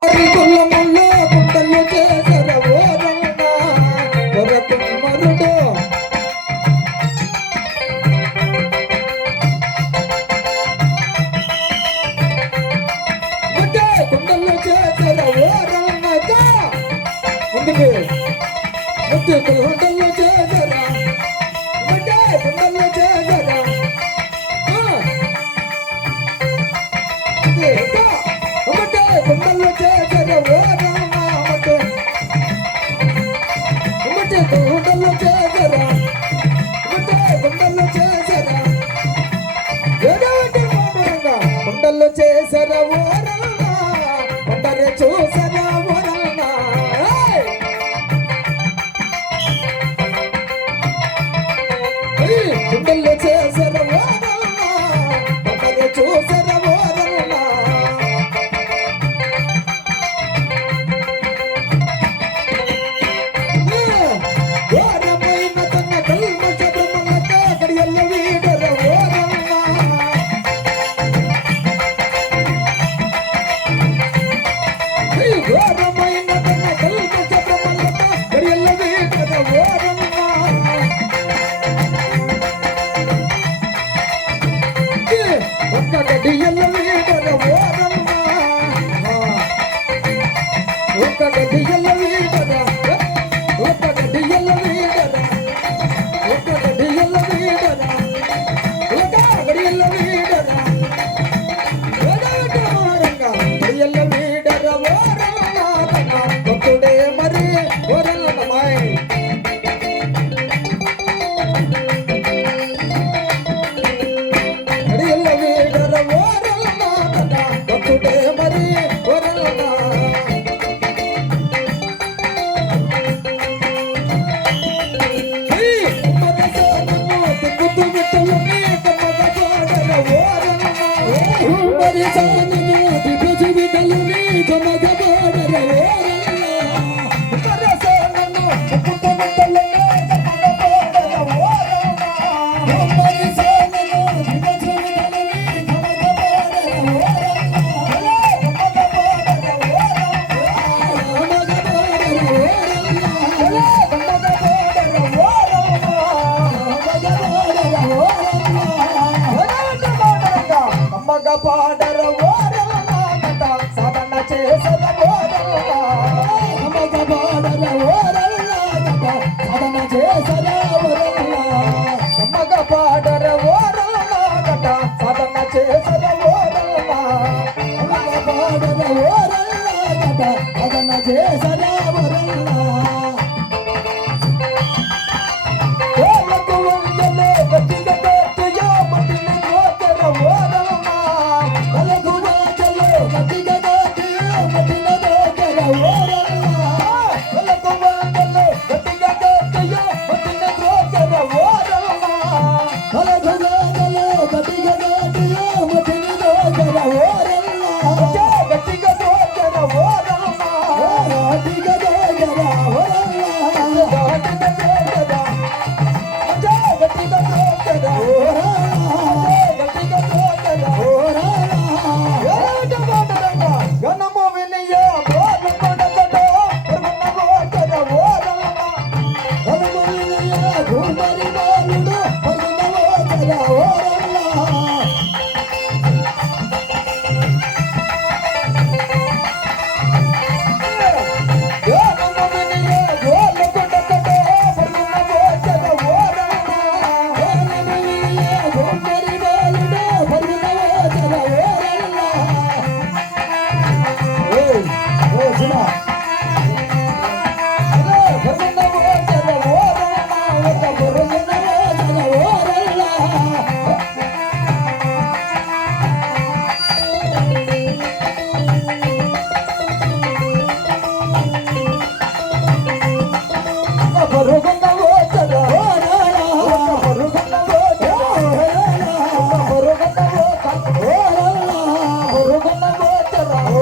Hey!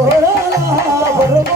ఓ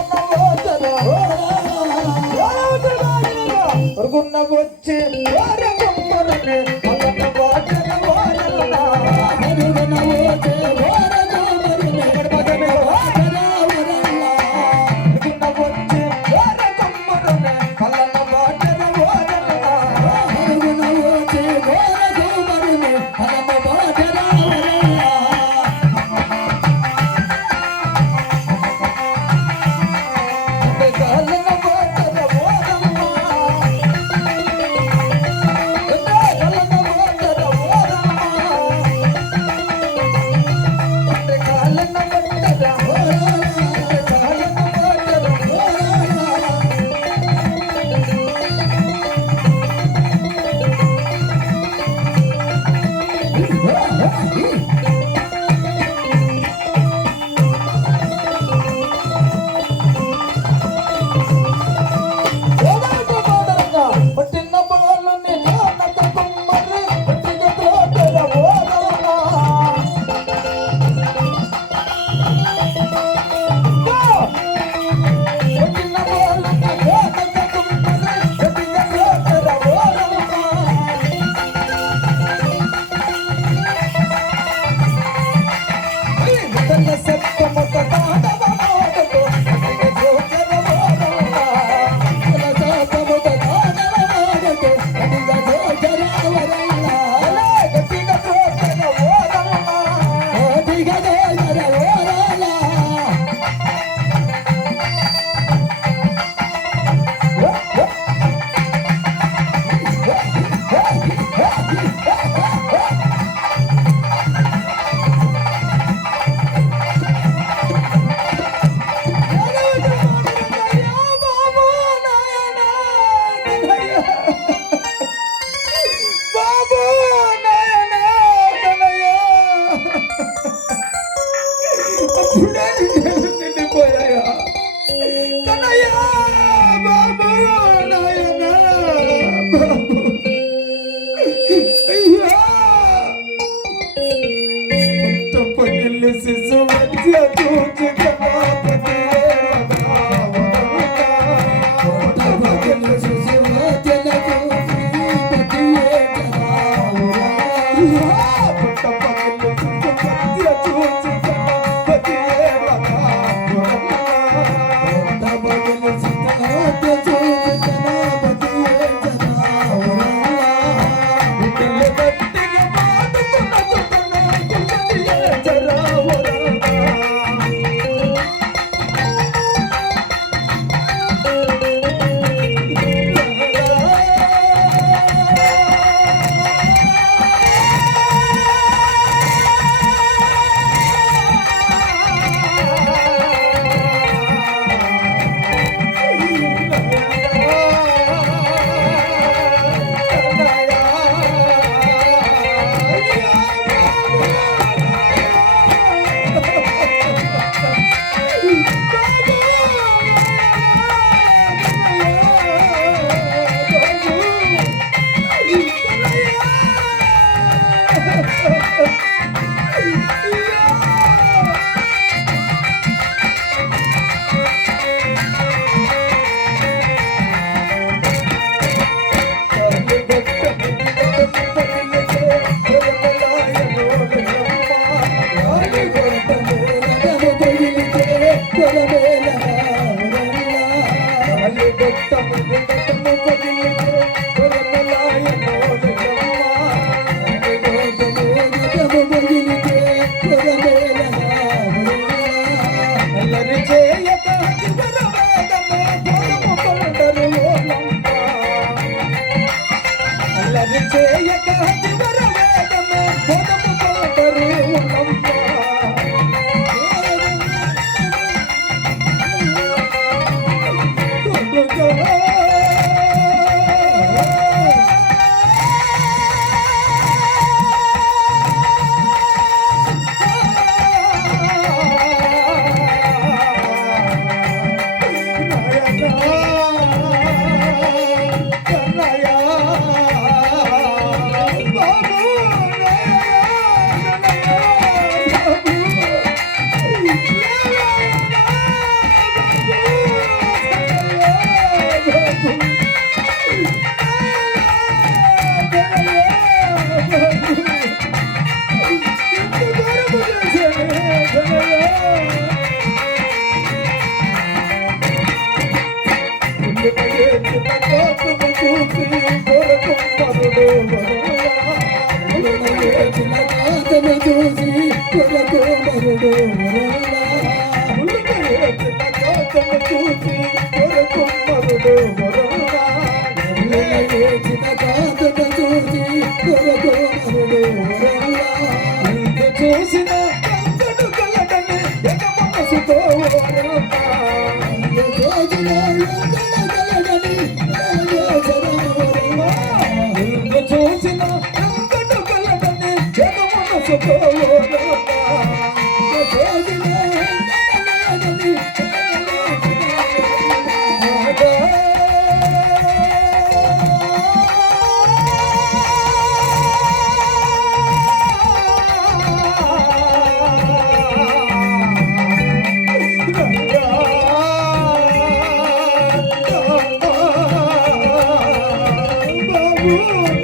Yeah.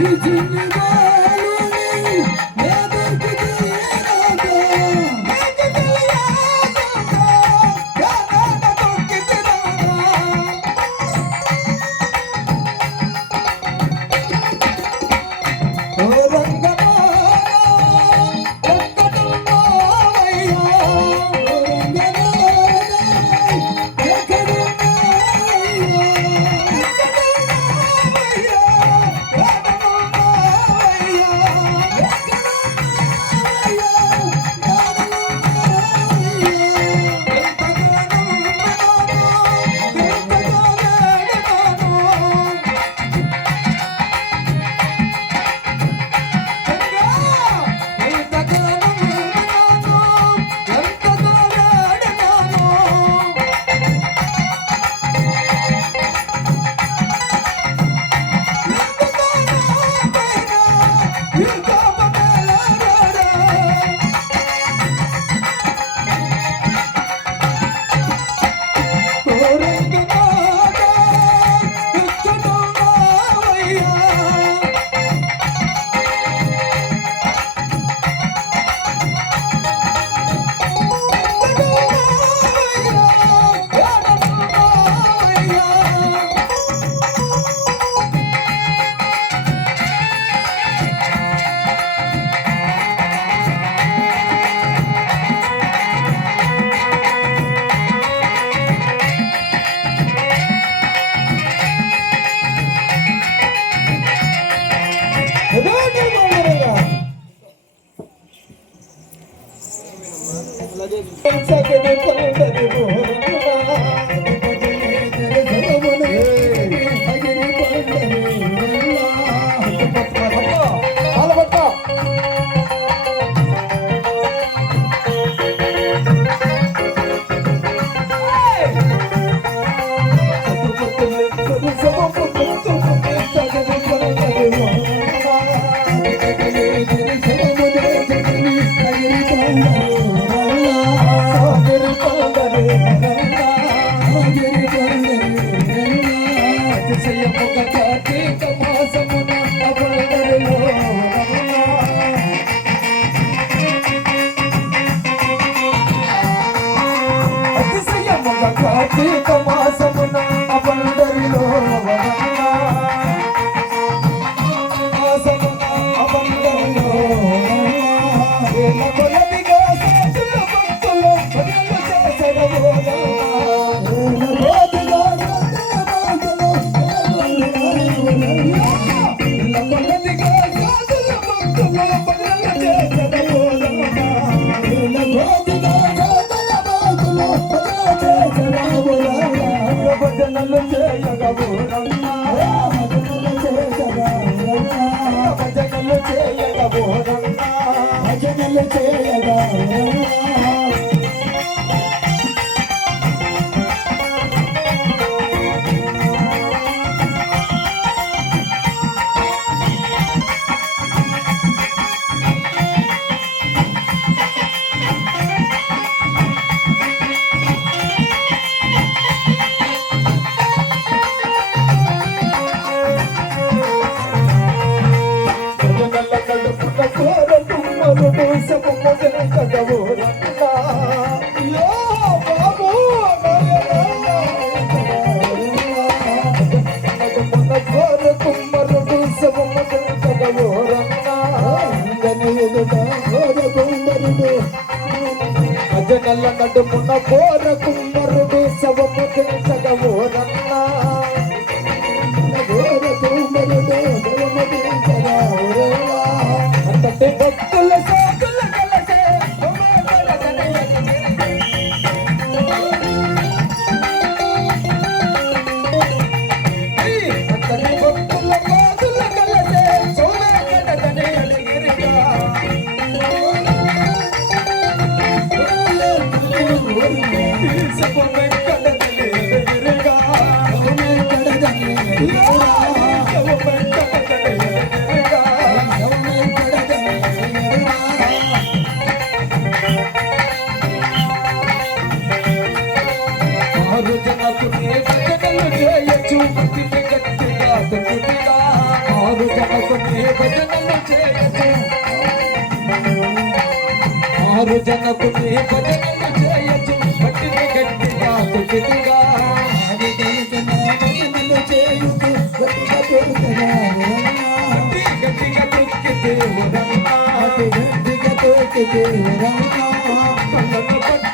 何 ಕಣ್ಣಲ್ಲೇ ಜಯ na borda com tu... हर जनक के बदन जय जय फटने गट बात तो चितगा हर देश नई मन चेयु के गट गट करा गट गट के देव रंगा गट गट के देव रंगा पलक पट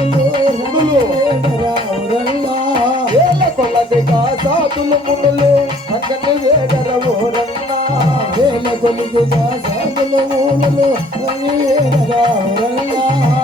కొలిగా సాగులు మూలలు అంగనే వేడర ఊరన్నా వేల కొలిగా సాగులు మూలలు అంగనే వేడర ఊరన్నా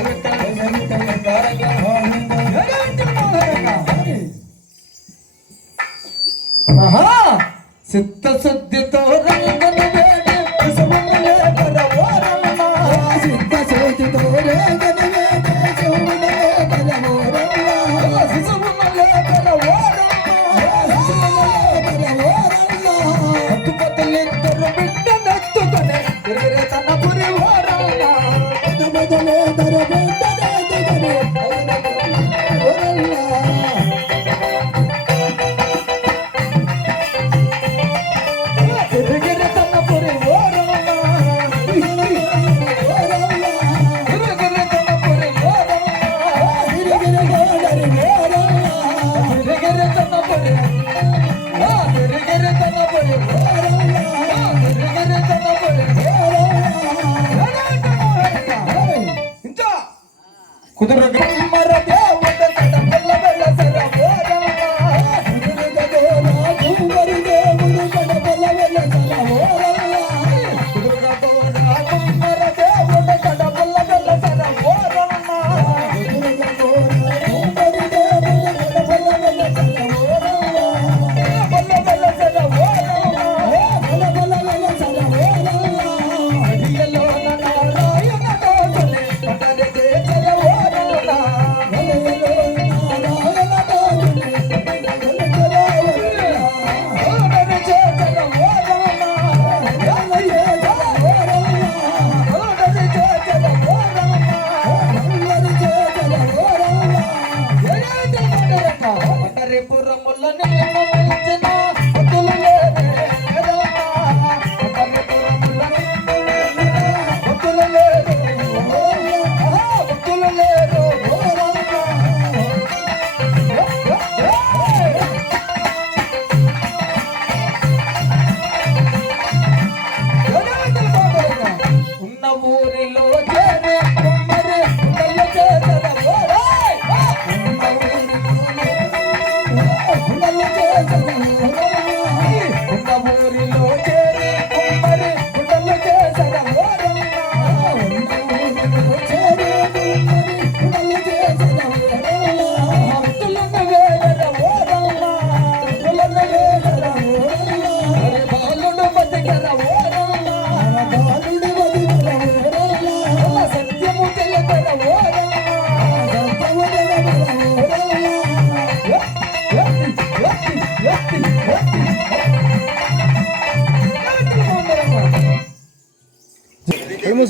हा Thank you.